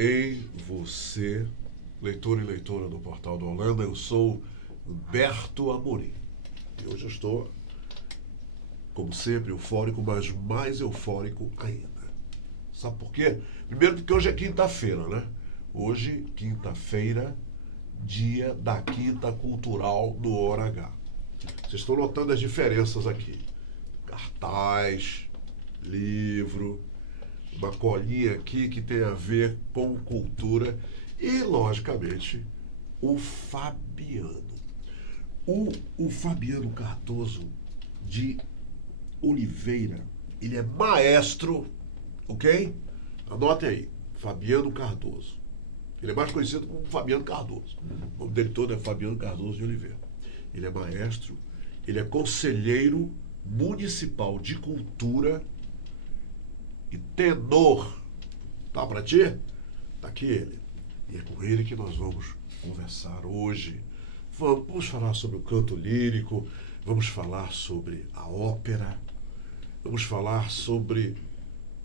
em você, leitor e leitora do Portal do Holanda. Eu sou Humberto Amorim. E hoje eu estou, como sempre, eufórico, mas mais eufórico ainda. Sabe por quê? Primeiro porque hoje é quinta-feira, né? Hoje, quinta-feira, dia da Quinta Cultural no Hora H. Vocês estão notando as diferenças aqui. Cartaz, livro, uma colinha aqui que tem a ver com cultura e, logicamente, o Fabiano. O Fabiano Cardoso de Oliveira, ele é maestro, ok? Anotem aí, Fabiano Cardoso. Ele é mais conhecido como Fabiano Cardoso. O nome dele todo é Fabiano Cardoso de Oliveira. Ele é maestro, ele é conselheiro municipal de cultura e tenor. Tá pra ti? Tá aqui ele. E é com ele que nós vamos conversar hoje. Vamos falar sobre o canto lírico, vamos falar sobre a ópera, vamos falar sobre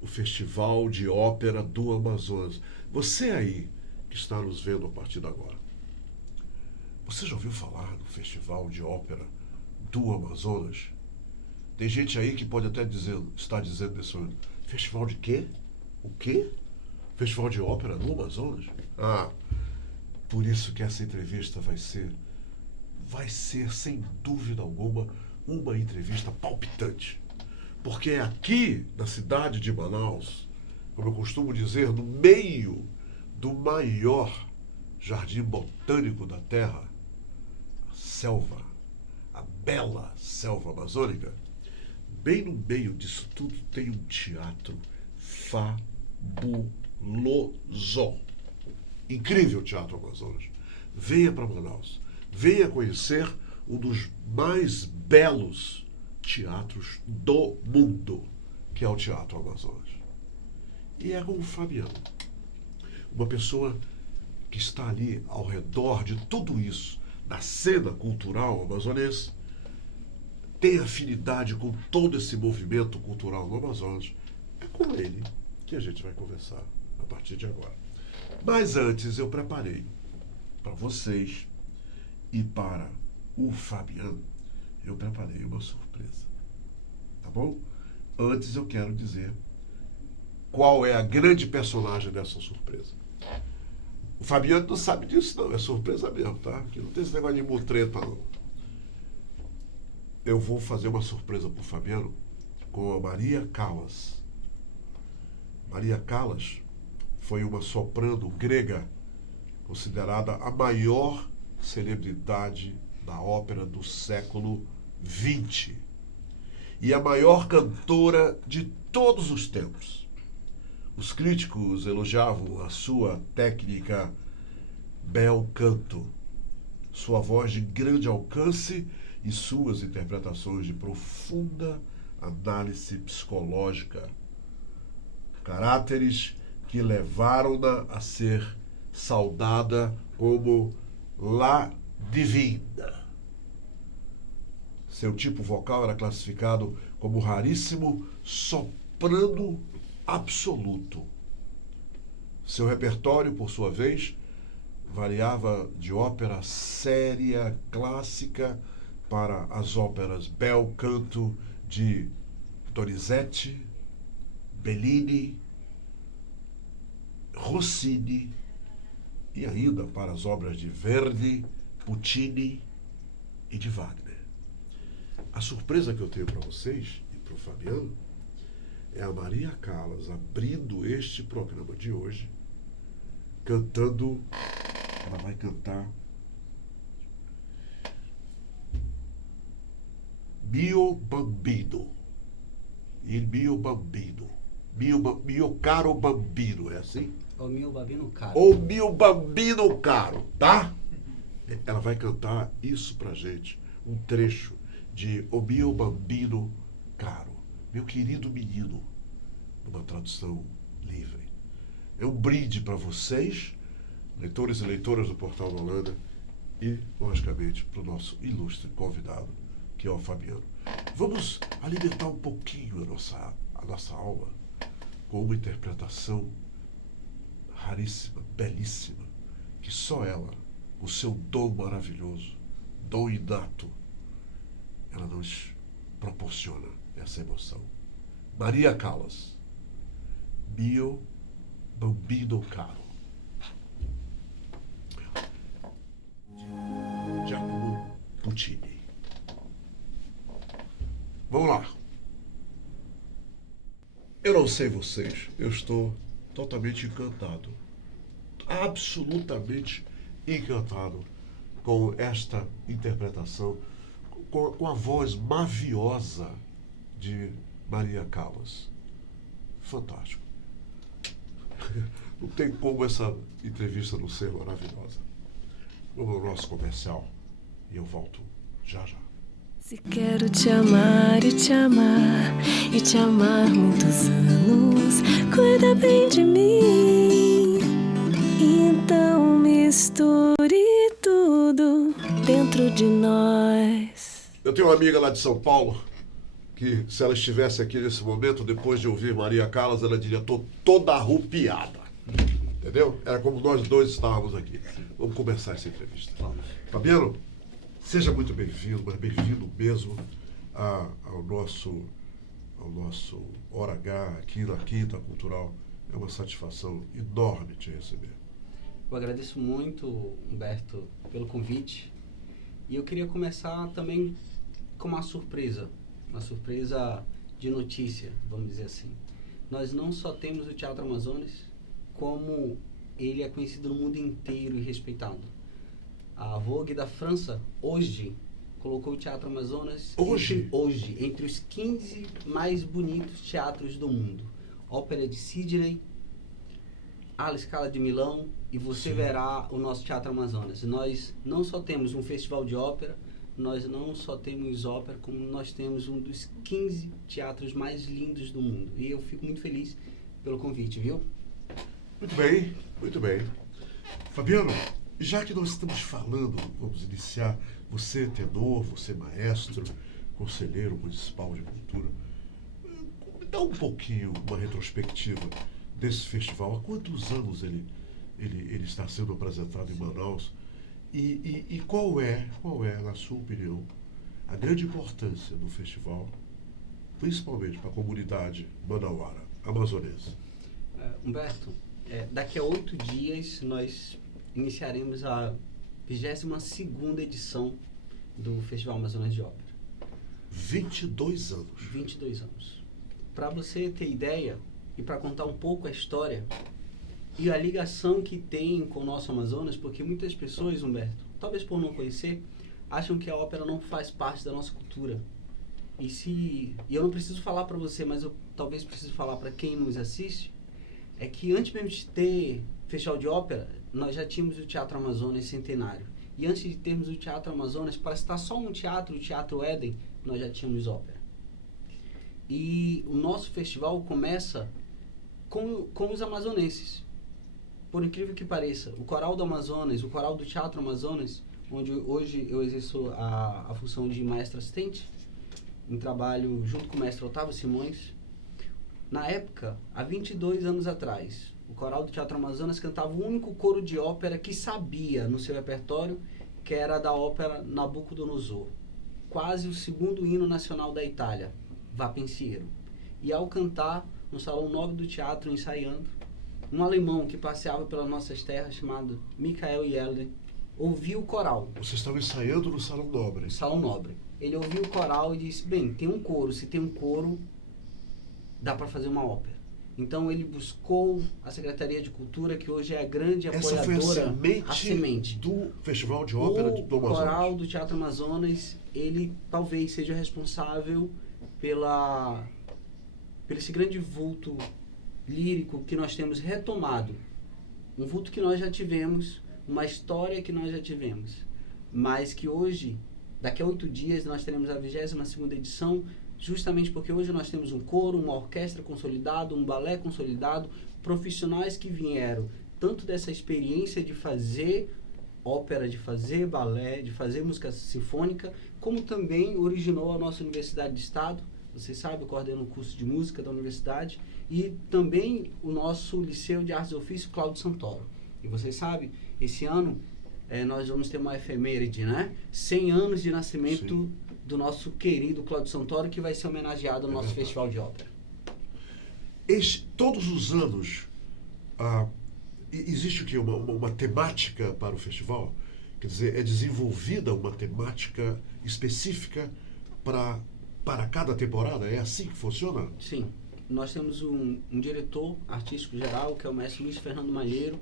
o Festival de Ópera do Amazonas. Você aí que está nos vendo a partir de agora, você já ouviu falar do Festival de Ópera do Amazonas? Tem gente aí que pode até estar dizendo nesse momento, festival de quê? O quê? Festival de Ópera no Amazonas? Ah, por isso que essa entrevista vai ser, sem dúvida alguma, uma entrevista palpitante. Porque é aqui, na cidade de Manaus, como eu costumo dizer, no meio do maior jardim botânico da Terra, a selva, a bela selva amazônica, bem no meio disso tudo tem um teatro fabuloso. Incrível Teatro Amazonas. Venha para Manaus. Venha conhecer um dos mais belos teatros do mundo, que é o Teatro Amazonas. E é com o Fabiano, uma pessoa que está ali ao redor de tudo isso, na cena cultural amazonense, tem afinidade com todo esse movimento cultural no Amazonas. É com ele que a gente vai conversar a partir de agora. Mas antes eu preparei para vocês e para o Fabiano, eu preparei uma surpresa. Tá bom? Antes eu quero dizer qual é a grande personagem dessa surpresa. O Fabiano não sabe disso não, é surpresa mesmo, tá? Aqui não tem esse negócio de mutreta não. Eu vou fazer uma surpresa para o Fabiano com a Maria Callas. Maria Callas foi uma soprano grega considerada a maior celebridade da ópera do século XX e a maior cantora de todos os tempos. Os críticos elogiavam a sua técnica bel canto, sua voz de grande alcance e suas interpretações de profunda análise psicológica, caráteres que levaram-na a ser saudada como La Divina. Seu tipo vocal era classificado como raríssimo soprano absoluto. Seu repertório, por sua vez, variava de ópera séria, clássica, para as óperas bel canto de Donizetti, Bellini, Rossini e ainda para as obras de Verdi, Puccini e de Wagner. A surpresa que eu tenho para vocês e para o Fabiano é a Maria Callas abrindo este programa de hoje cantando. Ela vai cantar Mio Bambino. Il mio bambino. Mio caro bambino, é assim? O mio bambino caro. O mio bambino caro, tá? Ela vai cantar isso pra gente, um trecho de O mio bambino caro, meu querido menino, numa tradução livre. É um brinde para vocês, leitores e leitoras do Portal da Holanda, e, logicamente, para o nosso ilustre convidado, que é o Fabiano. Vamos alimentar um pouquinho a nossa alma com uma interpretação raríssima, belíssima, que só ela, o seu dom maravilhoso, dom inato, ela nos proporciona essa emoção. Maria Callas, Mio Bambino Caro. Giacomo Puccini. Vamos lá. Eu não sei vocês, eu estou totalmente encantado. Absolutamente encantado com esta interpretação, com a voz maviosa de Maria Callas. Fantástico. Não tem como essa entrevista não ser maravilhosa. Vamos ao nosso comercial e eu volto já já. Se quero te amar e te amar e te amar muitos anos, cuida bem de mim. Então misture tudo dentro de nós. Eu tenho uma amiga lá de São Paulo que, se ela estivesse aqui nesse momento, depois de ouvir Maria Callas, ela diria: tô toda arrupiada. Entendeu? Era como nós dois estávamos aqui. Vamos começar essa entrevista. Fabiano, seja muito bem-vindo, mas bem-vindo mesmo ao nosso Hora H aqui na Quinta Cultural. É uma satisfação enorme te receber. Eu agradeço muito, Humberto, pelo convite. E eu queria começar também com uma surpresa de notícia, vamos dizer assim. Nós não só temos o Teatro Amazonas, como ele é conhecido no mundo inteiro e respeitado. A Vogue da França, hoje, colocou o Teatro Amazonas entre os 15 mais bonitos teatros do mundo. Ópera de Sydney, a Scala de Milão, e você verá o nosso Teatro Amazonas. Nós não só temos um festival de ópera, nós não só temos ópera, como nós temos um dos 15 teatros mais lindos do mundo. E eu fico muito feliz pelo convite, viu? Muito bem, muito bem. Fabiano, já que nós estamos falando, vamos iniciar, você é tenor, você é maestro, conselheiro municipal de cultura, dá um pouquinho uma retrospectiva desse festival. Há quantos anos ele está sendo apresentado em Manaus? E qual é, na sua opinião, a grande importância do festival, principalmente para a comunidade manauara, amazonense? Humberto, daqui a 8 dias nós iniciaremos a 22ª edição do Festival Amazonas de Ópera. 22 anos. 22 anos. Para você ter ideia e para contar um pouco a história e a ligação que tem com o nosso Amazonas, porque muitas pessoas, Humberto, talvez por não conhecer, acham que a ópera não faz parte da nossa cultura. E eu não preciso falar para você, mas eu talvez preciso falar para quem nos assiste, é que antes mesmo de ter festival de ópera, nós já tínhamos o Teatro Amazonas Centenário. E antes de termos o Teatro Amazonas, para citar só um teatro, o Teatro Éden, nós já tínhamos ópera. E o nosso festival começa com os amazonenses. Por incrível que pareça, o Coral do Amazonas, o Coral do Teatro Amazonas, onde hoje eu exerço a função de maestro assistente, em trabalho junto com o mestre Otávio Simões. Na época, há 22 anos atrás, o Coral do Teatro Amazonas cantava o único coro de ópera que sabia no seu repertório, que era da ópera Nabucodonosor, quase o segundo hino nacional da Itália, Va Pensiero. E ao cantar no Salão Nobre do Teatro, ensaiando, um alemão que passeava pelas nossas terras, chamado Michael Yelden, ouviu o coral. Vocês estavam ensaiando no Salão Nobre? Salão Nobre. Ele ouviu o coral e disse: bem, tem um coro, se tem um coro, dá para fazer uma ópera. Então ele buscou a Secretaria de Cultura, que hoje é a grande apoiadora. Essa foi a semente do Festival de Ópera do Amazonas. O Coral do Teatro Amazonas, ele talvez seja responsável por esse grande vulto lírico que nós temos retomado. Um vulto que nós já tivemos, uma história que nós já tivemos, mas que hoje, daqui a 8 dias, nós teremos a 22ª edição, justamente porque hoje nós temos um coro, uma orquestra consolidada, um balé consolidado, profissionais que vieram tanto dessa experiência de fazer ópera, de fazer balé, de fazer música sinfônica, como também originou a nossa Universidade de Estado, Você sabe, eu coordeno o curso de música da universidade e também o nosso Liceu de Artes e Ofício Cláudio Santoro. E você sabe, esse ano nós vamos ter uma efeméride, né? 100 anos de nascimento do nosso querido Cláudio Santoro, que vai ser homenageado no nosso Festival de Ópera. Todos os anos, existe o quê? Uma temática para o festival? Quer dizer, é desenvolvida uma temática específica para cada temporada? É assim que funciona? Sim. Nós temos um diretor artístico geral, que é o mestre Luiz Fernando Malheiro,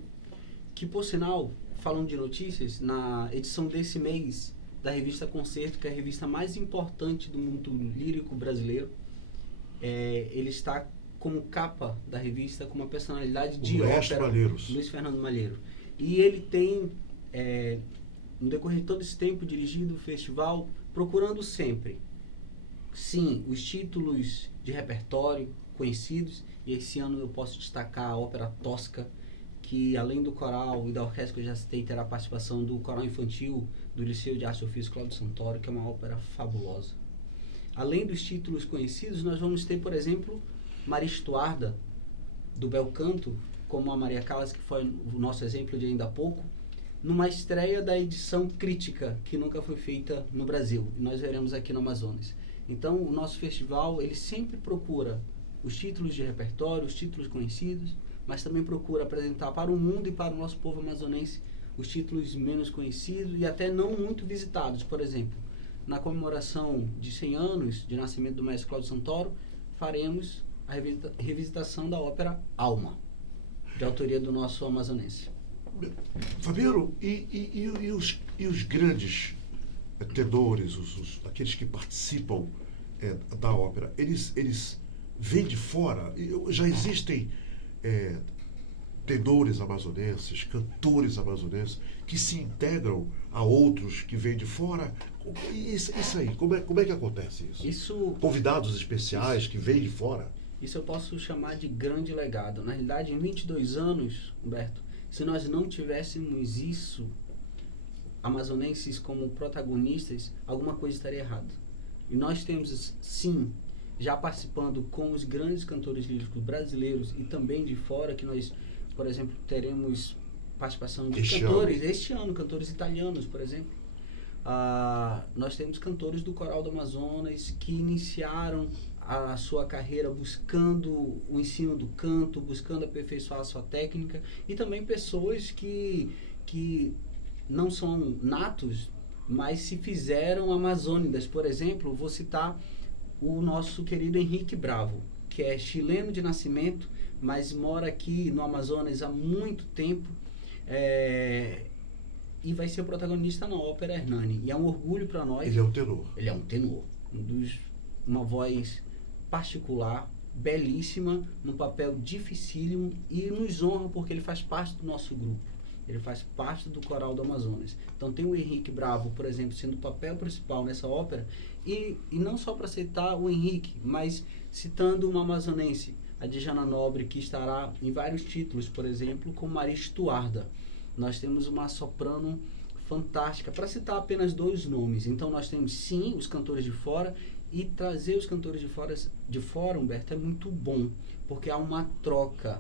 que, por sinal, falando de notícias, na edição desse mês da revista Concerto, que é a revista mais importante do mundo lírico brasileiro, ele está como capa da revista com uma personalidade de ópera, Luiz Fernando Malheiro. E ele tem, no decorrer de todo esse tempo, dirigido o festival, procurando sempre, sim, os títulos de repertório conhecidos, e esse ano eu posso destacar a ópera Tosca, que além do coral e da orquestra que eu já citei, terá a participação do coral infantil do Liceu de Artes e Ofício Cláudio Santoro, que é uma ópera fabulosa. Além dos títulos conhecidos, nós vamos ter, por exemplo, Maria Estuarda, do Bel Canto, como a Maria Callas, que foi o nosso exemplo de ainda há pouco, numa estreia da edição crítica, que nunca foi feita no Brasil. E nós veremos aqui no Amazonas. Então, o nosso festival, ele sempre procura os títulos de repertório, os títulos conhecidos, mas também procura apresentar para o mundo e para o nosso povo amazonense os títulos menos conhecidos e até não muito visitados. Por exemplo, na comemoração de 100 anos de nascimento do mestre Cláudio Santoro, faremos a revisitação da ópera Alma, de autoria do nosso amazonense. Fabiano, e os grandes tenores, aqueles que participam da ópera, eles vêm de fora? Já existem tenores amazonenses, cantores amazonenses que se integram a outros que vêm de fora? Isso aí, como é que acontece isso? Convidados especiais que vêm de fora? Isso eu posso chamar de grande legado. Na realidade, em 22 anos, Humberto, se nós não tivéssemos isso, amazonenses como protagonistas, alguma coisa estaria errada. E nós temos, sim, já participando com os grandes cantores líricos brasileiros e também de fora, que nós, por exemplo, teremos participação de este ano, cantores italianos, por exemplo. Nós temos cantores do Coral do Amazonas que iniciaram a sua carreira buscando o ensino do canto, buscando aperfeiçoar a sua técnica, e também pessoas que não são natos, mas se fizeram amazônicas. Por exemplo, vou citar o nosso querido Henrique Bravo, que é chileno de nascimento, mas mora aqui no Amazonas há muito tempo, e vai ser o protagonista na ópera Hernani. E é um orgulho para nós. Ele é um tenor. Ele é um tenor. Uma voz particular, belíssima, num papel dificílimo, e nos honra porque ele faz parte do nosso grupo. Ele faz parte do Coral do Amazonas. Então tem o Henrique Bravo, por exemplo, sendo o papel principal nessa ópera, e não só para citar o Henrique, mas citando uma amazonense, a Djana Nobre, que estará em vários títulos, por exemplo, como Maria Estuarda. Nós temos uma soprano fantástica, para citar apenas 2 nomes. Então nós temos, sim, os cantores de fora, e trazer os cantores de fora, Humberto, é muito bom, porque há uma troca.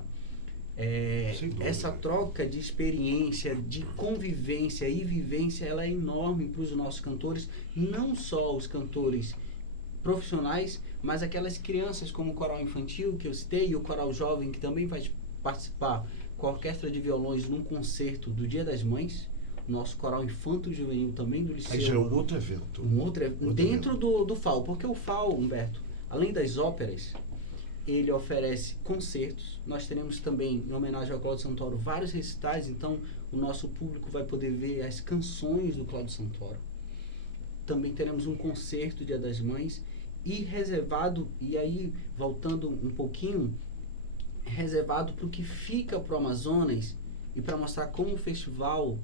Essa troca de experiência, de convivência e vivência, ela é enorme para os nossos cantores, não só os cantores profissionais, mas aquelas crianças como o coral infantil que eu citei, e o coral jovem, que também vai participar com a orquestra de violões num concerto do Dia das Mães. Nosso coral infanto-juvenil também do Liceu. Aí já é um outro evento. Dentro do FAO, porque o FAO, Humberto, além das óperas, ele oferece concertos. Nós teremos também, em homenagem ao Cláudio Santoro, vários recitais. Então o nosso público vai poder ver as canções do Cláudio Santoro. Também teremos um concerto Dia das Mães, e reservado, e aí voltando um pouquinho, reservado para o que fica para o Amazonas, e para mostrar como o festival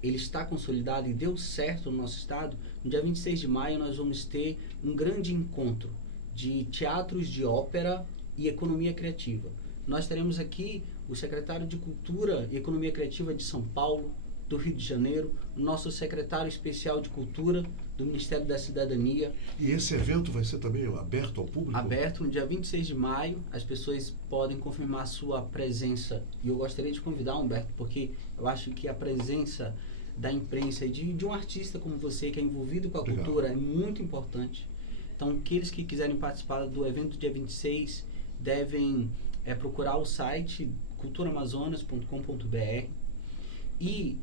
ele está consolidado e deu certo no nosso estado. No dia 26 de maio nós vamos ter um grande encontro de teatros de ópera e economia criativa. Nós teremos aqui o secretário de Cultura e Economia Criativa de São Paulo, do Rio de Janeiro, o nosso secretário especial de Cultura do Ministério da Cidadania. E esse evento vai ser também aberto ao público? Aberto no dia 26 de maio, as pessoas podem confirmar sua presença. E eu gostaria de convidar, Humberto, porque eu acho que a presença da imprensa e de um artista como você, que é envolvido com a Legal. cultura, é muito importante. Então, aqueles que quiserem participar do evento dia 26 devem procurar o site culturamazonas.com.br e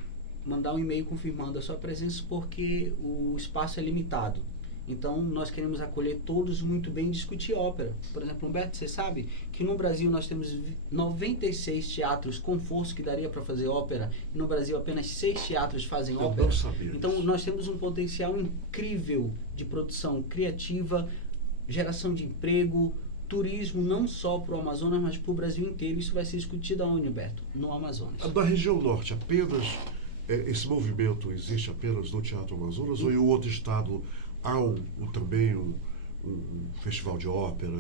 mandar um e-mail confirmando a sua presença, porque o espaço é limitado. Então, nós queremos acolher todos muito bem e discutir ópera. Por exemplo, Humberto, você sabe que no Brasil nós temos 96 teatros com força que daria para fazer ópera, e no Brasil apenas 6 teatros fazem Eu ópera. não sabia Então, disso. nós temos um potencial incrível de produção criativa, geração de emprego, turismo, não só para o Amazonas, mas para o Brasil inteiro. Isso vai ser discutido aonde, Humberto? No Amazonas. Da região norte, apenas esse movimento existe apenas no Teatro Amazonas ou em outro estado há também um festival de ópera?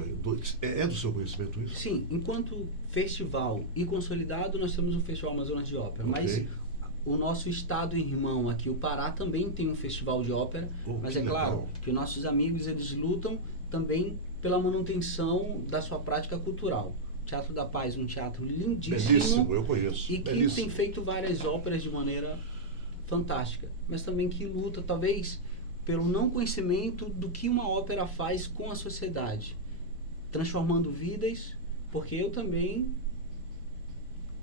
É do seu conhecimento isso? Sim, enquanto festival e consolidado, nós temos o Festival Amazonas de Ópera, Ok. mas o nosso estado irmão aqui, o Pará, também tem um festival de ópera, mas que é claro legal. que os nossos amigos, eles lutam também pela manutenção da sua prática cultural. O Teatro da Paz, um teatro lindíssimo, Belíssimo, eu conheço. e que Belíssimo. tem feito várias óperas de maneira fantástica, mas também que luta, talvez, pelo não conhecimento do que uma ópera faz com a sociedade, transformando vidas, porque eu também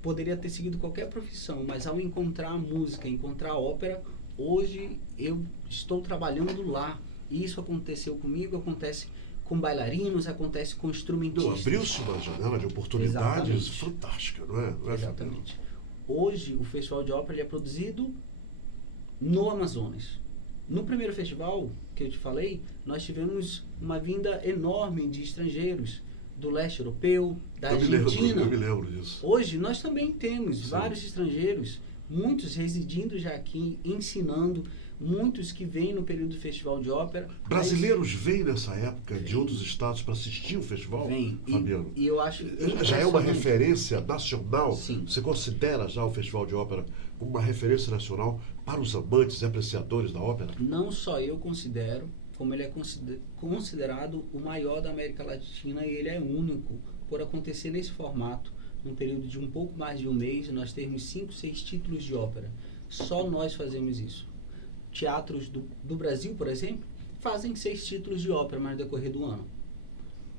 poderia ter seguido qualquer profissão, mas ao encontrar a música, encontrar a ópera, hoje eu estou trabalhando lá. E isso aconteceu comigo, acontece com bailarinos, acontece com instrumentistas. Abriu-se uma janela de oportunidades Exatamente. fantástica, não é? Não é, Exatamente. Hoje, o Festival de Ópera ele é produzido no Amazonas. No primeiro festival que eu te falei, nós tivemos uma vinda enorme de estrangeiros do leste europeu, da Argentina. Eu me lembro disso. Hoje, nós também temos Sim. vários estrangeiros, muitos residindo já aqui, ensinando, muitos que vêm no período do Festival de Ópera. Brasileiros vêm nessa época de outros estados para assistir o festival, Vêm. Fabiano? E eu acho Já é uma impressionante. referência nacional? Sim. Você considera já o Festival de Ópera como uma referência nacional para os amantes e apreciadores da ópera? Não só eu considero, como ele é considerado o maior da América Latina, e ele é único por acontecer nesse formato, num período de um pouco mais de um mês. Nós temos 5, 6 títulos de ópera. Só nós fazemos isso. Teatros do Brasil, por exemplo, fazem 6 títulos de ópera no decorrer do ano.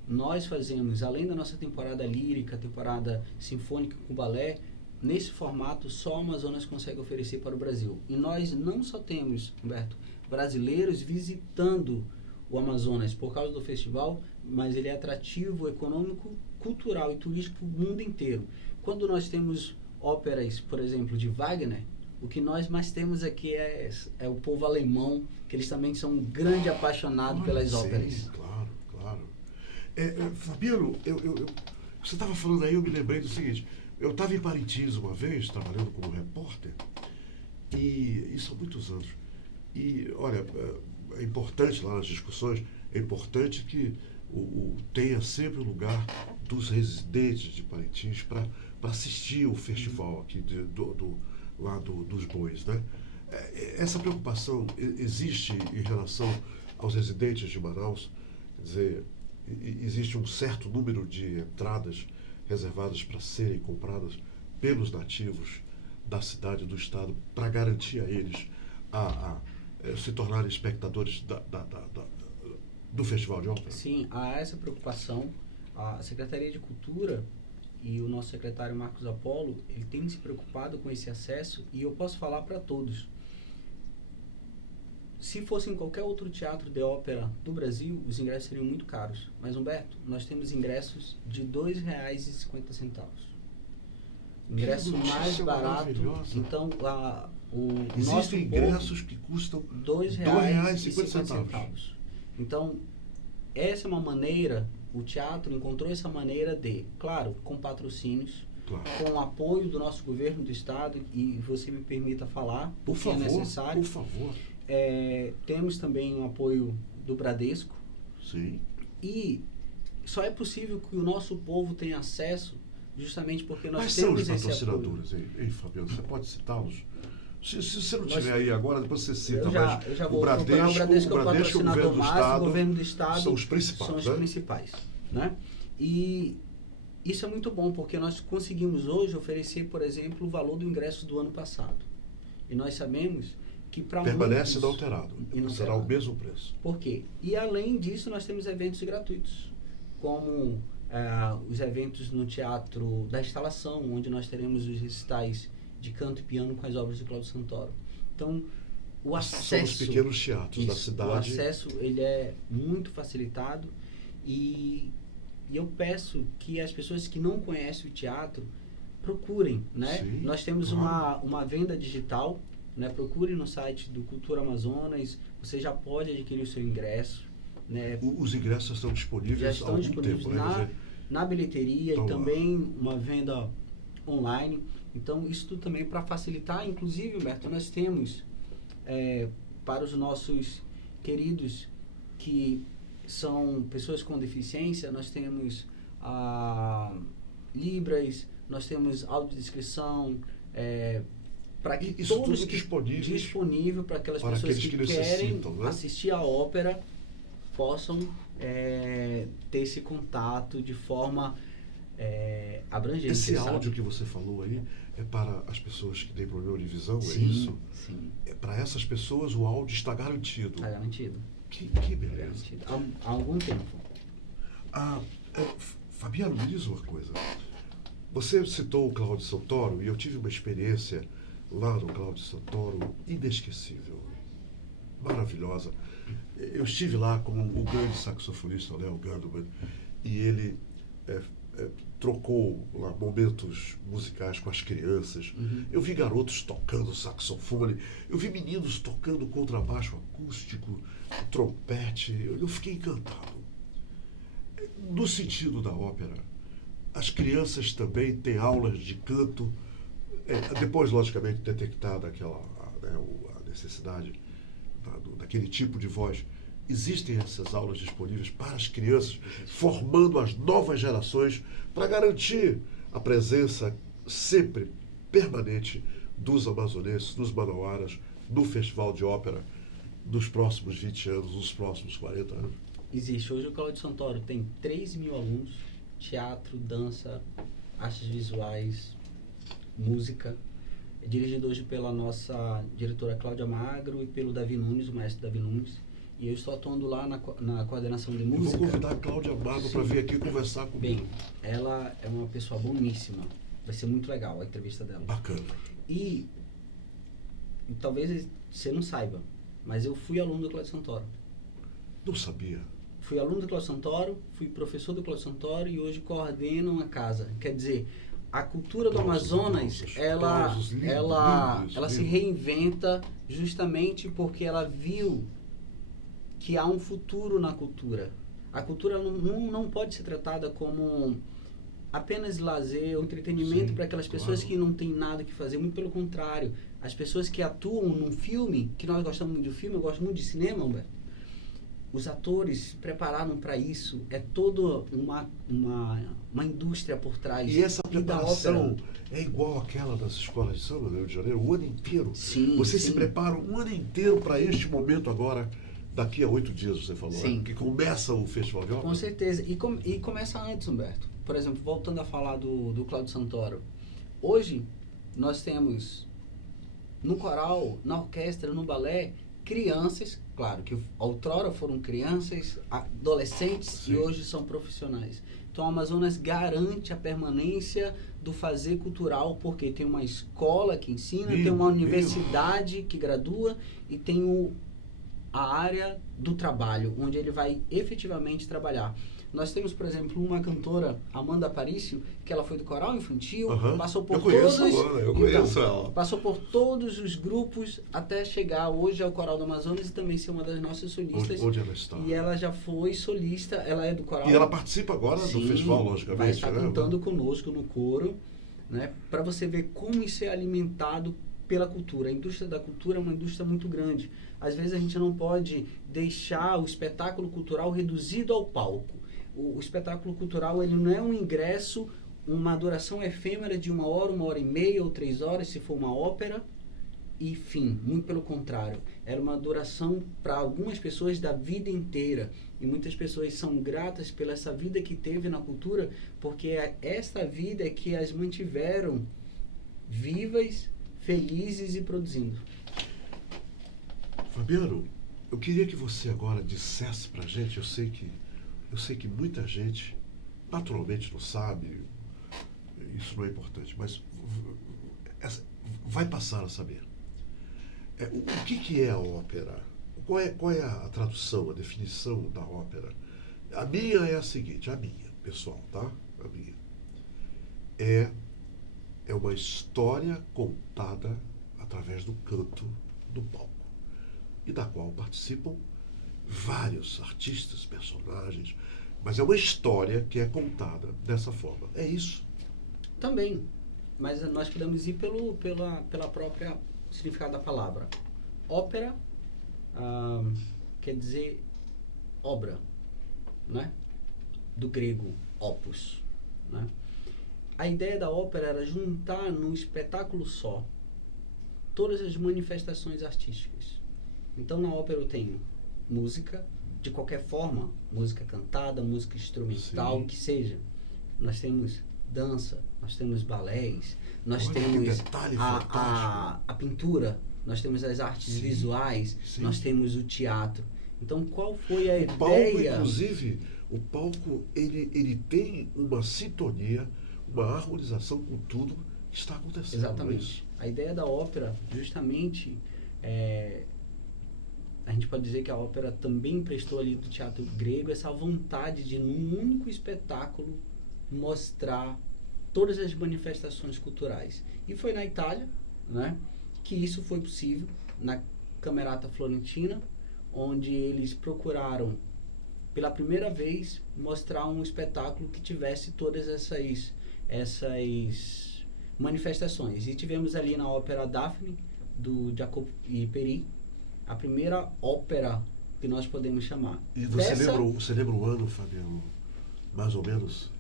Nós fazemos, além da nossa temporada lírica, temporada sinfônica com balé, nesse formato só o Amazonas consegue oferecer para o Brasil. E nós não só temos, Humberto, brasileiros visitando o Amazonas por causa do festival, mas ele é atrativo, econômico, cultural e turístico para o mundo inteiro. Quando nós temos óperas, por exemplo, de Wagner, o que nós mais temos aqui é o povo alemão, que eles também são um grande apaixonado pelas Sim, óperas. claro, claro. Fabiano, você estava falando aí, eu me lembrei do seguinte. Eu estava em Parintins uma vez, trabalhando como repórter, e isso há muitos anos. E, olha, é importante lá nas discussões, é importante que tenha sempre o lugar dos residentes de Parintins para assistir o festival aqui dos bois, né? Essa preocupação existe em relação aos residentes de Manaus? Quer dizer, existe um certo número de entradas reservadas para serem compradas pelos nativos da cidade, do estado, para garantir a eles a se tornarem espectadores do Festival de Ópera? Sim, há essa preocupação. A Secretaria de Cultura e o nosso secretário Marcos Apolo, ele tem se preocupado com esse acesso, e eu posso falar para todos. Se fosse em qualquer outro teatro de ópera do Brasil, os ingressos seriam muito caros. Mas, Humberto, nós temos ingressos de R$ 2,50. Ingresso mais barato. maravilhosa. Então, o nosso Existem povo, ingressos que custam R$ R$ 2,50. Então, essa é uma maneira, o teatro encontrou essa maneira de, claro, com patrocínios, Claro. com o apoio do nosso governo do estado, e você me permita falar, Por porque favor, é necessário. por favor. Temos também o apoio do Bradesco, Sim. e só é possível que o nosso povo tenha acesso justamente porque nós Quais são temos os esse apoio. patrocinadores, hein, Fabiano? Você pode citá-los? Se você não tiver aí agora, depois você cita, eu já vou o procurar o Bradesco, é o patrocinador o máximo, o governo do Estado são os principais. São os principais, né? E isso é muito bom, porque nós conseguimos hoje oferecer, por exemplo, o valor do ingresso do ano passado. E nós sabemos que para muitos... Permanece inalterado. Será o mesmo preço. Por quê? E além disso, nós temos eventos gratuitos, como os eventos no Teatro da Instalação, onde nós teremos os recitais de canto e piano com as obras de Cláudio Santoro. Então, o acesso... São os pequenos teatros da cidade. O acesso, ele é muito facilitado e eu peço que as pessoas que não conhecem o teatro procurem, né? Sim, nós temos claro. uma venda digital, né? Procure no site do Cultura Amazonas, você já pode adquirir o seu ingresso, né? Os ingressos estão disponíveis há algum tempo, né? Na bilheteria então, e também uma venda online. Então, isso tudo também para facilitar. Inclusive, Humberto, nós temos para os nossos queridos que são pessoas com deficiência, nós temos Libras, nós temos audiodescrição, para que isso todos tudo disponível para aquelas pessoas que querem, né, assistir a ópera possam ter esse contato de forma abrangente. Esse áudio que você falou aí é para as pessoas que têm problema de visão, sim, é isso? Sim. Para essas pessoas o áudio está garantido. Está garantido. Que beleza. Garantido. Há algum tempo. Fabiano, me diz uma coisa. Você citou o Cláudio Santoro e eu tive uma experiência lá no Cláudio Santoro inesquecível, maravilhosa. Eu estive lá com o grande saxofonista Léo Gandelman e ele trocou lá momentos musicais com as crianças. Uhum. Eu vi garotos tocando saxofone, eu vi meninos tocando contrabaixo acústico, trompete. Eu fiquei encantado. No sentido da ópera, as crianças também têm aulas de canto, depois, logicamente, detectada a necessidade daquele tipo de voz. Existem essas aulas disponíveis para as crianças, formando as novas gerações para garantir a presença sempre permanente dos amazonenses, dos manauaras, no Festival de Ópera, nos próximos 20 anos, nos próximos 40 anos. Existe. Hoje o Cláudio Santoro tem 3.000 alunos, teatro, dança, artes visuais, música. É dirigido hoje pela nossa diretora Cláudia Magro e pelo Davi Nunes, o maestro Davi Nunes. E eu estou atuando lá na coordenação de música. Eu vou convidar a Cláudia Magro para vir aqui conversar comigo. Bem, ela é uma pessoa boníssima. Vai ser muito legal a entrevista dela. Bacana. E talvez você não saiba, mas eu fui aluno do Cláudio Santoro. Não sabia. Fui aluno do Cláudio Santoro, fui professor do Cláudio Santoro e hoje coordeno uma casa. Quer dizer, a cultura do Amazonas, ela se reinventa justamente porque ela viu que há um futuro na cultura. A cultura não pode ser tratada como apenas lazer ou entretenimento para aquelas pessoas que não têm nada que fazer. Muito pelo contrário. As pessoas que atuam num filme, que nós gostamos muito de filme, eu gosto muito de cinema, Humberto. Os atores se prepararam para isso. É toda uma indústria por trás. E essa preparação é igual àquela das escolas de samba do Rio de Janeiro, o ano inteiro. Sim, você se prepara um ano inteiro para este momento agora, daqui a 8 dias, você falou, sim, né? Que começa o Festival de Ópera. Com certeza. E começa antes, Humberto. Por exemplo, voltando a falar do Cláudio Santoro. Hoje, nós temos no coral, na orquestra, no balé, crianças, claro, que outrora foram crianças, adolescentes, sim, e hoje são profissionais. Então, a Amazonas garante a permanência do fazer cultural, porque tem uma escola que ensina, tem uma universidade que gradua e tem a área do trabalho, onde ele vai efetivamente trabalhar. Nós temos, por exemplo, uma cantora, Amanda Aparício, que ela foi do coral infantil, passou por passou por todos os grupos até chegar hoje ao Coral do Amazonas e também ser uma das nossas solistas. Onde ela está? E ela já foi solista, ela é do coral. E ela participa agora do festival, logicamente. Vai estar cantando conosco no coro, né? Para você ver como isso é alimentado pela cultura. A indústria da cultura é uma indústria muito grande. Às vezes a gente não pode deixar o espetáculo cultural reduzido ao palco. O espetáculo cultural, ele não é um ingresso, uma duração efêmera de 1 hora, 1 hora e meia ou 3 horas, se for uma ópera, e fim, muito pelo contrário. Era uma adoração para algumas pessoas da vida inteira. E muitas pessoas são gratas pela essa vida que teve na cultura, porque é esta vida que as mantiveram vivas, felizes e produzindo. Fabiano, eu queria que você agora dissesse pra gente, eu sei que muita gente naturalmente não sabe, isso não é importante, mas vai passar a saber. O que é a ópera? Qual é a tradução, a definição da ópera? A minha é a seguinte, a minha, pessoal, tá? A minha. É uma história contada através do canto do palco, e da qual participam vários artistas, personagens, mas é uma história que é contada dessa forma. É isso? Também, mas nós podemos ir pela própria significado da palavra. Ópera quer dizer obra, né? Do grego, opus, né? A ideia da ópera era juntar num espetáculo só todas as manifestações artísticas. Então, na ópera eu tenho música, de qualquer forma, música cantada, música instrumental, o que seja. Nós temos dança, nós temos balés, nós temos a pintura, nós temos as artes visuais, nós temos o teatro. Então, qual foi a ideia? Palco, inclusive, o palco, ele tem uma sintonia, uma harmonização com tudo que está acontecendo. Exatamente. A ideia da ópera, justamente, a gente pode dizer que a ópera também emprestou ali do teatro grego essa vontade de, num único espetáculo, mostrar todas as manifestações culturais. E foi na Itália, né, que isso foi possível, na Camerata Florentina, onde eles procuraram, pela primeira vez, mostrar um espetáculo que tivesse todas essas manifestações. E tivemos ali na ópera Daphne, do Jacopo Peri, a primeira ópera que nós podemos chamar. E você lembra o ano, Fabiano? Mais ou menos?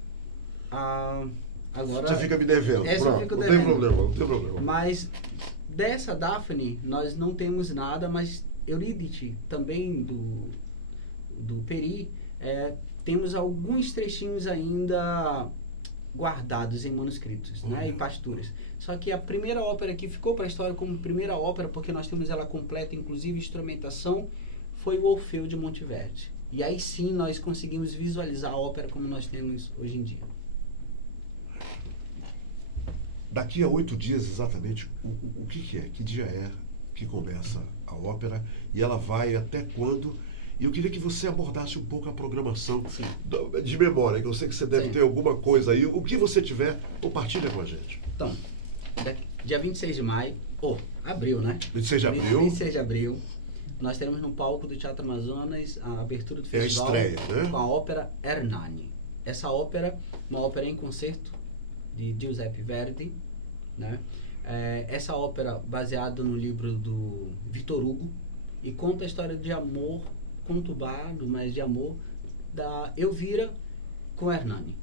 Agora, você fica me devendo. Essa Pronto, não tem problema. Mas dessa Daphne nós não temos nada, mas Eurídice, também do Peri, temos alguns trechinhos ainda guardados em manuscritos, né, e partituras. Só que a primeira ópera que ficou para a história como primeira ópera, porque nós temos ela completa, inclusive instrumentação, foi o Orfeu de Monteverdi. E aí sim nós conseguimos visualizar a ópera como nós temos hoje em dia. Daqui a 8 dias exatamente, o que é? Que dia é que começa a ópera? E ela vai até quando? E eu queria que você abordasse um pouco a programação de memória, que eu sei que você deve ter alguma coisa aí. O que você tiver, compartilha com a gente. Então, dia 26 de maio, abril, né? 26 de abril. 26 de abril, nós teremos no palco do Teatro Amazonas a abertura do festival. É a estreia, né? Com a ópera Hernani. Essa ópera, uma ópera em concerto de Giuseppe Verdi, né? Essa ópera baseada no livro do Victor Hugo e conta a história de amor conturbado, mas de amor, da Elvira com Hernani,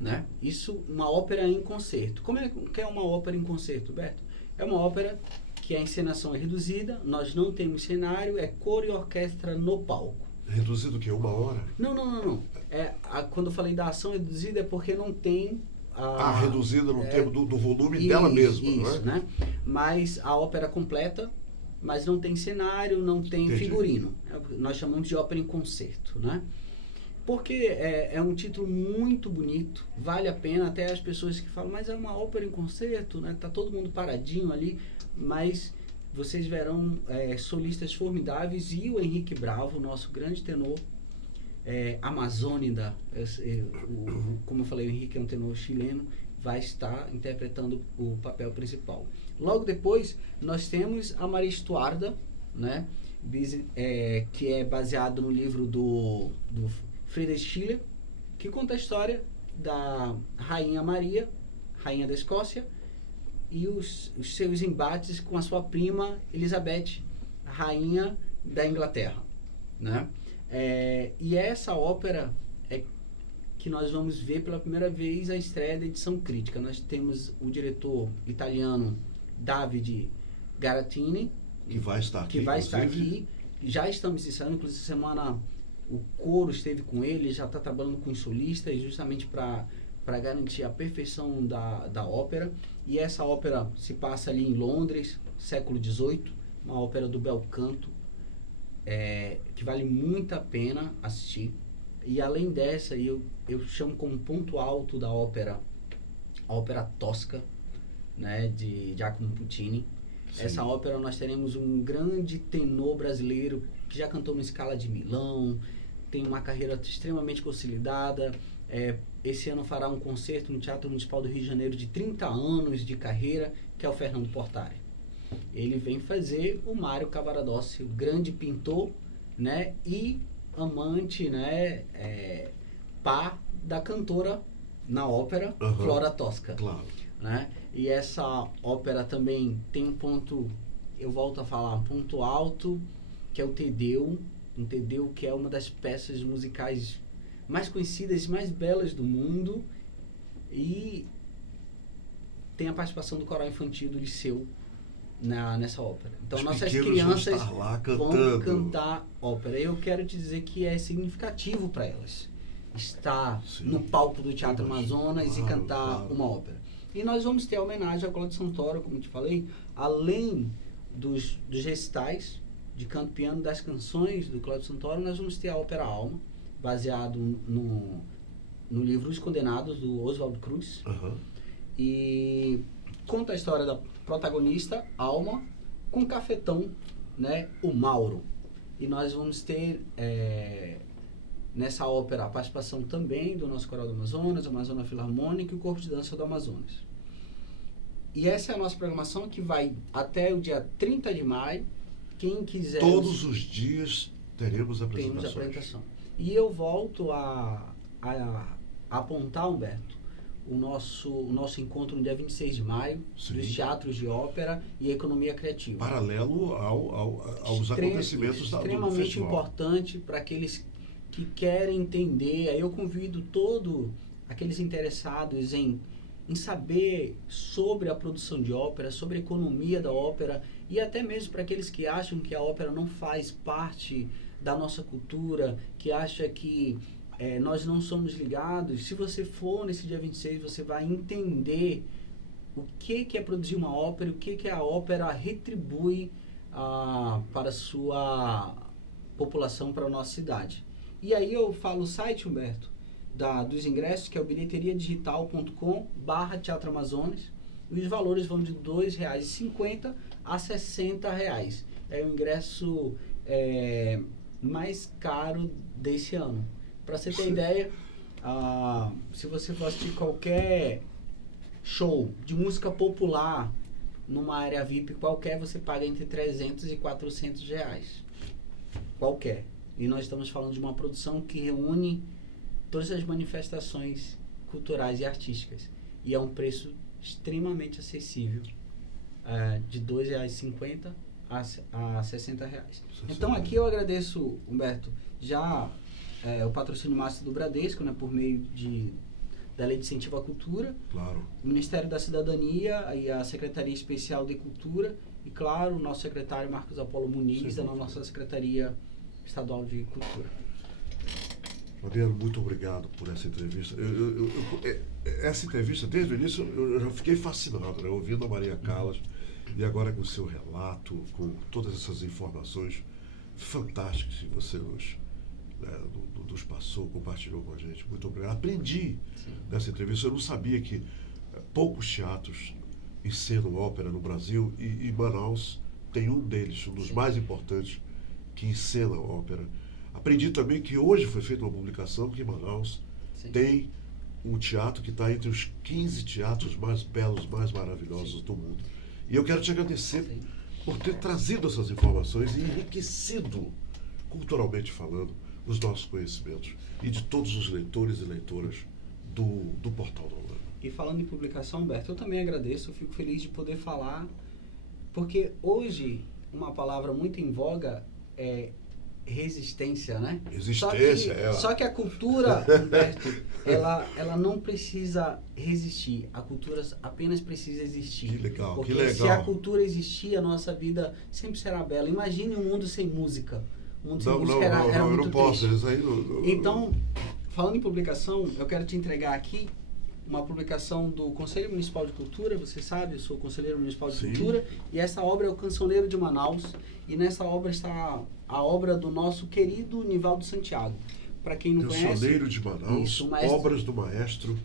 né? Isso, uma ópera em concerto. Como é que é uma ópera em concerto, Beto? É uma ópera que a encenação é reduzida, nós não temos cenário, é coro e orquestra no palco. Reduzido o quê? 1 hora? Não. Quando eu falei da ação reduzida é porque não tem reduzida no termo do volume dela mesma, isso, não é? Né? Mas a ópera completa, mas não tem cenário, não tem figurino. Nós chamamos de ópera em concerto, né? Porque é um título muito bonito, vale a pena, até as pessoas que falam, mas é uma ópera em concerto, né? Tá todo mundo paradinho ali, mas vocês verão solistas formidáveis e o Henrique Bravo, nosso grande tenor, amazônida, como eu falei, o Henrique é um tenor chileno, vai estar interpretando o papel principal. Logo depois, nós temos a Maria Estuarda, né, que é baseado no livro do Friedrich Schiller, que conta a história da Rainha Maria, Rainha da Escócia, e os seus embates com a sua prima Elizabeth, Rainha da Inglaterra, né? E essa ópera que nós vamos ver pela primeira vez a estreia da edição crítica. Nós temos o diretor italiano Davide Garatini, Que vai estar aqui. que vai estar inclusive. aqui. Já estamos ensaiando, inclusive essa semana o coro esteve com ele, já está trabalhando com os solistas, justamente para garantir a perfeição da ópera. E essa ópera se passa ali em Londres, século XVIII, uma ópera do bel canto, que vale muito a pena assistir. E além dessa, eu chamo como ponto alto da ópera, a ópera Tosca, né, de Giacomo Puccini. Sim. Essa ópera nós teremos um grande tenor brasileiro que já cantou no Scala de Milão, tem uma carreira extremamente consolidada. Esse ano fará um concerto no Teatro Municipal do Rio de Janeiro de 30 anos de carreira, que é o Fernando Portari. Ele vem fazer o Mário Cavaradossi, o grande pintor, né, e amante, né, par da cantora na ópera, Flora Tosca. Claro. Né? E essa ópera também tem um ponto, eu volto a falar, um ponto alto, que é o Te Deum, um Te Deum que é uma das peças musicais mais conhecidas e mais belas do mundo, e tem a participação do coral infantil do Liceu nessa ópera. Então Os nossas pequenos crianças vão estar lá vão cantando. cantar ópera. Eu quero te dizer que é significativo para elas estar Sim. no palco do Teatro Imagino. Amazonas e Claro, cantar claro. uma ópera. E nós vamos ter a homenagem ao Cláudio Santoro, como te falei, além dos recitais de canto piano das canções do Cláudio Santoro, nós vamos ter a ópera Alma, baseado no livro Os Condenados, do Oswald Cruz. E conta a história da protagonista, Alma, com o cafetão, né, o Mauro. E nós vamos ter nessa ópera a participação também do nosso Coral do Amazonas, a Amazônia Filarmônica e o Corpo de Dança do Amazonas. E essa é a nossa programação, que vai até o dia 30 de maio. Quem quiser... Todos os dias teremos temos apresentações. apresentação. E eu volto a apontar, Humberto, o nosso encontro no dia 26 de maio, Sim. dos teatros de ópera e economia criativa. Paralelo aos acontecimentos do extremamente festival. Importante para aqueles que querem entender. Aí eu convido todos aqueles interessados em saber sobre a produção de ópera, sobre a economia da ópera, e até mesmo para aqueles que acham que a ópera não faz parte da nossa cultura, que acha que nós não somos ligados. Se você for nesse dia 26, você vai entender o que é produzir uma ópera, o que a ópera retribui para a sua população, para a nossa cidade. E aí eu falo o site, Humberto, dos ingressos, que é o bilheteriadigital.com/Teatro Amazonas, e os valores vão de R$ 2,50 a R$ 60. É o ingresso mais caro desse ano. Para você ter ideia, se você for assistir qualquer show de música popular numa área VIP qualquer, você paga entre 300 e 400 reais. Qualquer. E nós estamos falando de uma produção que reúne todas as manifestações culturais e artísticas. E é um preço extremamente acessível, de R$ 2,50 a R$ 60. Então aqui eu agradeço, Humberto, já o patrocínio máximo do Bradesco, né, por meio da Lei de Incentivo à Cultura, Claro. o Ministério da Cidadania e a Secretaria Especial de Cultura, e claro, o nosso secretário Marcos Apolo Muniz, da nossa Secretaria Estadual de Cultura. Fabiano, muito obrigado por essa entrevista. Essa entrevista, desde o início, eu já fiquei fascinado, né? Ouvindo a Maria Callas, e agora com o seu relato, com todas essas informações fantásticas que você nos passou, compartilhou com a gente. Muito obrigado. Aprendi nessa entrevista. Eu não sabia que poucos teatros encenam ópera no Brasil, e Manaus tem um deles, um dos mais importantes, que encena ópera. Aprendi também que hoje foi feita uma publicação que Manaus tem um teatro que está entre os 15 teatros mais belos, mais maravilhosos do mundo. E eu quero te agradecer por ter trazido essas informações e enriquecido, culturalmente falando, os nossos conhecimentos e de todos os leitores e leitoras do Portal da Holanda. E falando em publicação, Humberto, eu também agradeço, eu fico feliz de poder falar, porque hoje uma palavra muito em voga é resistência, né? Existência, só que a cultura, Humberto, ela não precisa resistir. A cultura apenas precisa existir. Que legal, porque que legal. se a cultura existir, a nossa vida sempre será bela. Imagine um mundo sem música. O mundo sem música era eu muito não posso. triste. Isso aí não. Então, falando em publicação, eu quero te entregar aqui uma publicação do Conselho Municipal de Cultura. Você sabe, eu sou conselheiro municipal de Cultura, e essa obra é o Cancioneiro de Manaus, e nessa obra está a obra do nosso querido Nivaldo Santiago. Para quem não conhece... Cancioneiro de Manaus, isso, maestro, obras do maestro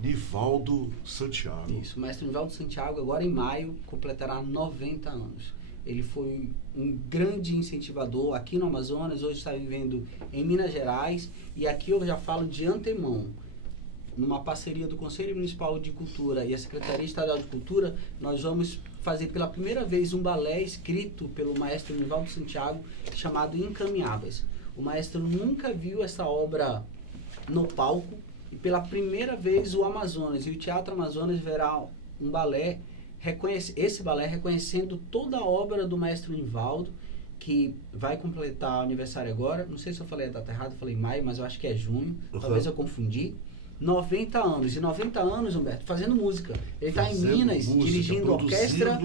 Nivaldo Santiago. Isso, o maestro Nivaldo Santiago, agora em maio, completará 90 anos. Ele foi um grande incentivador aqui no Amazonas, hoje está vivendo em Minas Gerais, e aqui eu já falo de antemão, numa parceria do Conselho Municipal de Cultura e a Secretaria Estadual de Cultura, nós vamos fazer pela primeira vez um balé escrito pelo maestro Nivaldo Santiago, chamado Encaminhadas. O maestro nunca viu essa obra no palco, e pela primeira vez o Amazonas e o Teatro Amazonas verá um balé, esse balé reconhecendo toda a obra do maestro Nivaldo, que vai completar aniversário agora. Não sei se eu falei a data errada, eu falei maio, mas eu acho que é junho, talvez eu confundi. 90 anos. E 90 anos, Humberto, fazendo música. Ele está em Minas, música, dirigindo orquestra,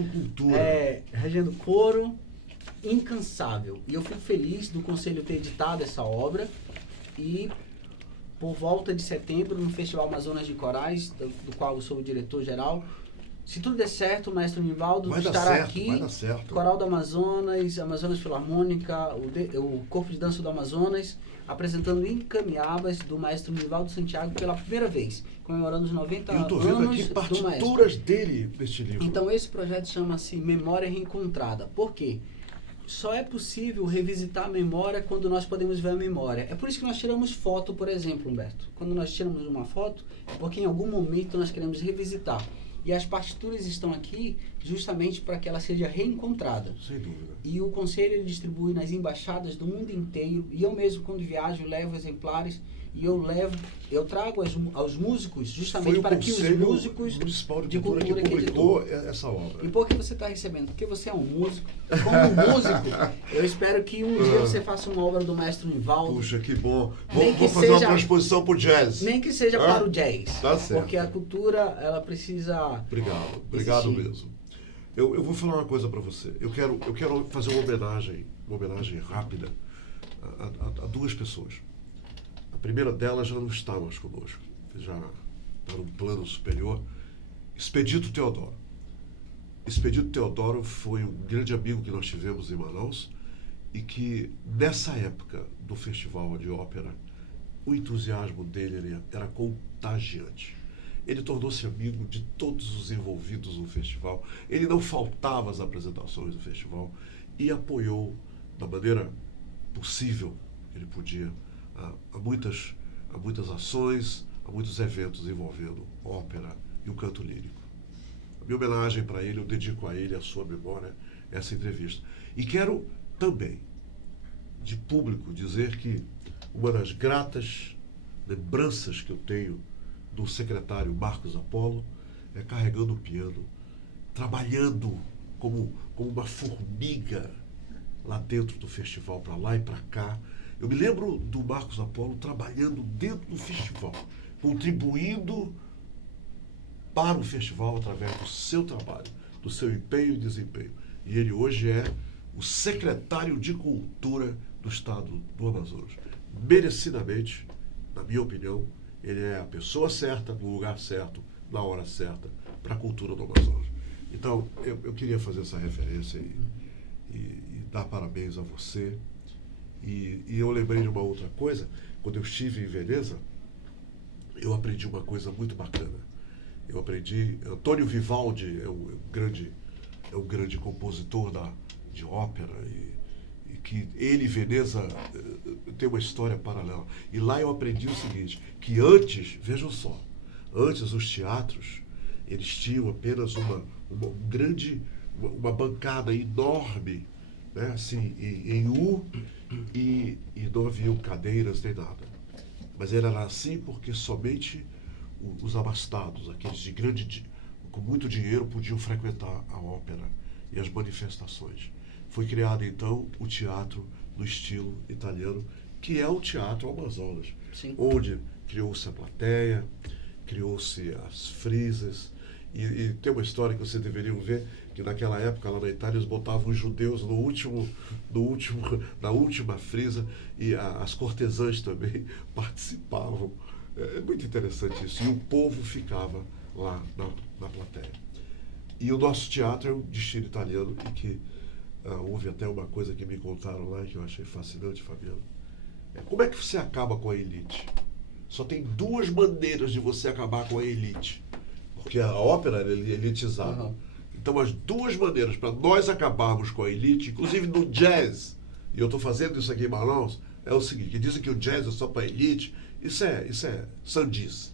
regendo coro, incansável. E eu fico feliz do Conselho ter editado essa obra. E por volta de setembro, no Festival Amazonas de Corais, do qual eu sou o diretor-geral, se tudo der certo, o maestro Nivaldo estará aqui, Coral do Amazonas, Amazonas Filarmônica, o Corpo de Dança do Amazonas, apresentando Encaminhadas do maestro Nivaldo Santiago pela primeira vez, comemorando os 90 anos do maestro. Eu estou vendo aqui partituras dele neste livro. Então esse projeto chama-se Memória Reencontrada. Por quê? Só é possível revisitar a memória quando nós podemos ver a memória. É por isso que nós tiramos foto, por exemplo, Humberto. Quando nós tiramos uma foto, é porque em algum momento nós queremos revisitar. E as partituras estão aqui justamente para que ela seja reencontrada. Sem dúvida. E o Conselho ele distribui nas embaixadas do mundo inteiro. E eu mesmo, quando viajo, levo exemplares. E eu trago aos músicos justamente para que os músicos Municipal de Cultura que publicou essa obra. E por que você está recebendo? Porque você é um músico. Como um músico, eu espero que um dia você faça uma obra do maestro Nivaldo. Puxa, que bom. Vou fazer uma transposição para o jazz. Nem que seja para o jazz. Tá certo. Porque a cultura, ela precisa... Obrigado mesmo. Eu vou falar uma coisa para você. Eu quero fazer uma homenagem rápida a duas pessoas. A primeira delas já não está mais conosco, já está num plano superior. Expedito Teodoro. Expedito Teodoro foi um grande amigo que nós tivemos em Manaus e que, nessa época do Festival de Ópera, o entusiasmo dele era contagiante. Ele tornou-se amigo de todos os envolvidos no festival. Ele não faltava às apresentações do festival e apoiou da maneira possível que ele podia a muitas ações, a muitos eventos envolvendo ópera e o canto lírico. A minha homenagem para ele, eu dedico a ele, a sua memória, essa entrevista. E quero também, de público, dizer que uma das gratas lembranças que eu tenho do secretário Marcos Apolo é carregando o piano, trabalhando como uma formiga lá dentro do festival, para lá e para cá. Eu me lembro do Marcos Apolo trabalhando dentro do festival, contribuindo para o festival através do seu trabalho, do seu empenho e desempenho. E ele hoje é o secretário de Cultura do Estado do Amazonas. Merecidamente, na minha opinião, ele é a pessoa certa, no lugar certo, na hora certa, para a cultura do Amazonas. Então, eu queria fazer essa referência e dar parabéns a você. E eu lembrei de uma outra coisa. Quando eu estive em Veneza, eu aprendi uma coisa muito bacana. Eu aprendi... Antônio Vivaldi é um grande compositor de ópera e que ele e Veneza tem uma história paralela. E lá eu aprendi o seguinte, que antes, vejam só, antes os teatros, eles tinham apenas uma bancada enorme, né, assim, em U, e não haviam cadeiras nem nada. Mas era assim porque somente os abastados, aqueles com muito dinheiro, podiam frequentar a ópera e as manifestações. Foi criado então o teatro no estilo italiano, que é o Teatro Amazonas. Sim. Onde criou-se a plateia, criou-se as frisas, e tem uma história que vocês deveriam ver, que naquela época lá na Itália eles botavam os judeus na última frisa, e as cortesãs também participavam. É muito interessante isso. E o povo ficava lá na plateia. E o nosso teatro é um de estilo italiano, e que houve até uma coisa que me contaram lá que eu achei fascinante, Fabiano. Como é que você acaba com a elite? Só tem duas maneiras de você acabar com a elite. Porque a ópera é elitizada. Uhum. Então, as duas maneiras para nós acabarmos com a elite, inclusive no jazz, e eu estou fazendo isso aqui em Manaus, é o seguinte, que dizem que o jazz é só para elite, isso é sandice.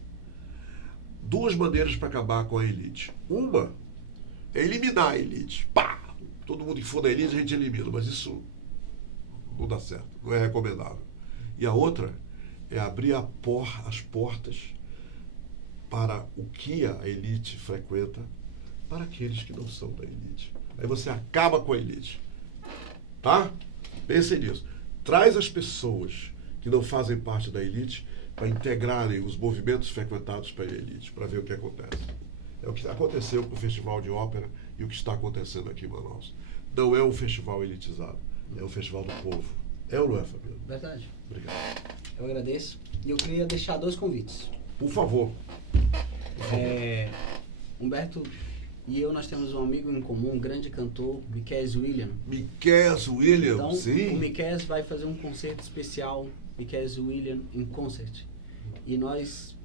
Duas maneiras para acabar com a elite. Uma é eliminar a elite. Pá! Todo mundo que for da elite a gente elimina, mas isso não dá certo, não é recomendável. E a outra é abrir as portas para o que a elite frequenta, para aqueles que não são da elite. Aí você acaba com a elite. Tá? Pensem nisso. Traz as pessoas que não fazem parte da elite para integrarem os movimentos frequentados pela elite, para ver o que acontece. É o que aconteceu com o Festival de Ópera e o que está acontecendo aqui em Manaus. Não é um festival elitizado, é um festival do povo. É ou não é, Fabiano? Verdade. Obrigado. Eu agradeço. E eu queria deixar 2 convites. Por favor. Humberto e eu, nós temos um amigo em comum, um grande cantor, Michael William. Michael William, Então, sim. o Michael vai fazer um concerto especial, Michael William in Concert. E nós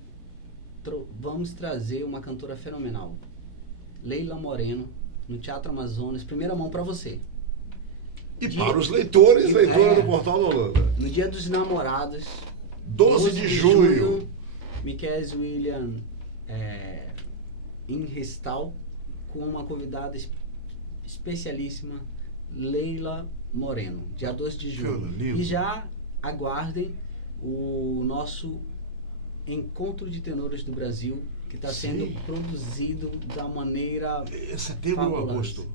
vamos trazer uma cantora fenomenal, Leila Moreno, no Teatro Amazonas. Primeira mão para você. E para os leitores do Portal da Holanda. No Dia dos Namorados, 12 de junho. Michael William em Restal, com uma convidada especialíssima, Leila Moreno, dia 2 de junho. E já aguardem o nosso Encontro de Tenores do Brasil, que está sendo produzido da maneira setembro ou agosto?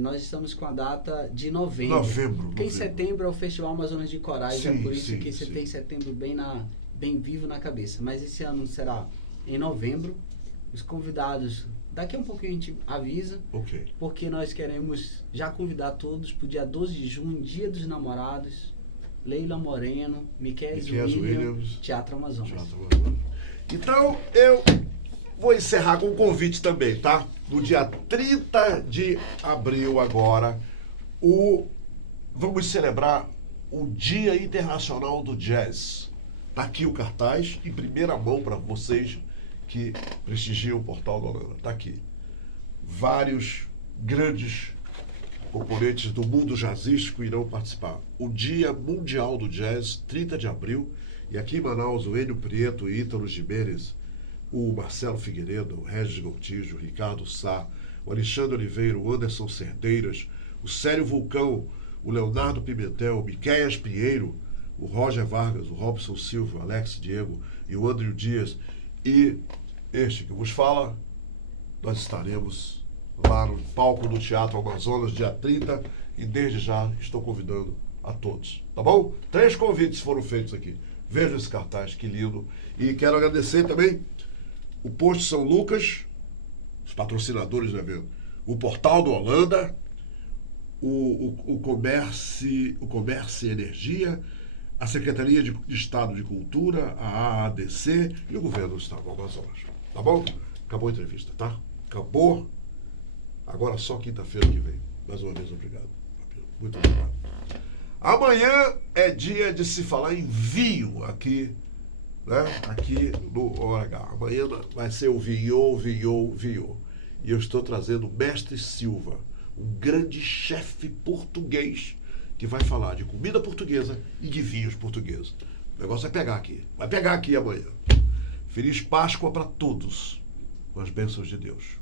Nós estamos com a data de novembro. Porque em setembro é o Festival Amazonas de Corais, é por isso que você tem setembro bem vivo na cabeça. Mas esse ano será em novembro. Os convidados, daqui a um pouquinho a gente avisa, porque nós queremos já convidar todos para o dia 12 de junho, Dia dos Namorados, Leila Moreno, Michael Williams, Teatro Amazonas. Então, eu vou encerrar com um convite também, tá? No dia 30 de abril agora, vamos celebrar o Dia Internacional do Jazz. Tá aqui o cartaz, em primeira mão para vocês que prestigiam o Portal da Holanda. Tá aqui. Vários grandes componentes do mundo jazzístico irão participar. O Dia Mundial do Jazz, 30 de abril, e aqui em Manaus, o Enio Prieto e Ítalo Gimenez, o Marcelo Figueiredo, o Regis Gontijo, o Ricardo Sá, o Alexandre Oliveira, o Anderson Cerdeiras, o Célio Vulcão, o Leonardo Pimentel, o Miquéias Pinheiro, o Roger Vargas, o Robson Silva, o Alex Diego e o André Dias. E este que vos fala, nós estaremos lá no palco do Teatro Amazonas, dia 30, e desde já estou convidando a todos, tá bom? 3 convites foram feitos aqui. Vejam esse cartaz, que lindo. E quero agradecer também o Posto São Lucas, os patrocinadores do evento, o Portal do Holanda, o Comércio e Energia, a Secretaria de Estado de Cultura, a AADC e o Governo do Estado do Amazonas. Tá bom? Acabou a entrevista, tá? Acabou. Agora só quinta-feira que vem. Mais uma vez, obrigado. Muito obrigado. Amanhã é dia de se falar em vinho aqui, né? Aqui no OH. Amanhã vai ser o vinho. E eu estou trazendo o Mestre Silva, um grande chefe português, que vai falar de comida portuguesa e de vinhos portugueses. O negócio vai pegar aqui. Vai pegar aqui amanhã. Feliz Páscoa para todos, com as bênçãos de Deus.